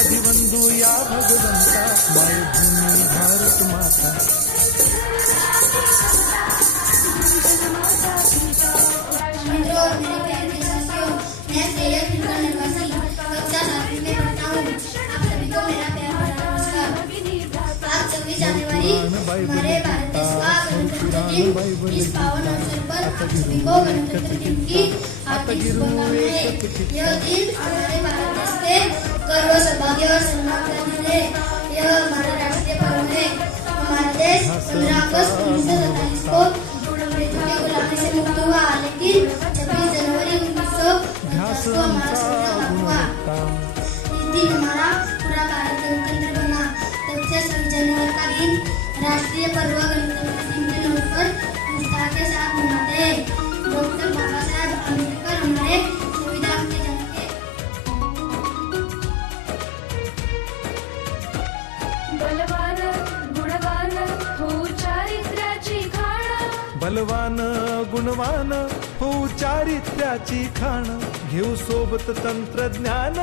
आदिवंदू या भगवंता मायभूमी भारत माता मित्रों और मेरे प्यारे देशवासियों, मैं सैयद फिरका नरवासी कक्षा 7वीं में पढ़ता हूँ। आप सभी को मेरा प्यार भरा नमस्कार। आज 26 जनवरी हमारे भारत देश का गणतंत्र दिन। इस पावन अवसर पर आप सभी को गणतंत्र दिन की हार्दिक शुभकामनाएं। यह दिन हमारे भारत देश के गर्व, सौभाग्य और सम्मान का दिन है। यह हमारा राष्ट्रीय पर्व है। हमारा देश 15 अगस्त 1947 को अंग्रेजों की गुलामी से मुक्त हुआ, लेकिन 26 जनवरी 1950 को हमारा संविधान हुआ। इस दिन हमारा पूरा भारत गणतंत्र बना। तब से 26 जनवरी का दिन राष्ट्रीय पर्व गणतंत्र दिन के नाम पर उत्साह के साथ मनाते हैं। डॉक्टर बाबा साहेब अम्बेडकर हमारे संविधान के जनक हैं। बलवान गुणवान हो चारित्र्याची खाण, बलवान गुणवान हो चारित्र्याची खाण घेऊ सोबत तंत्रज्ञान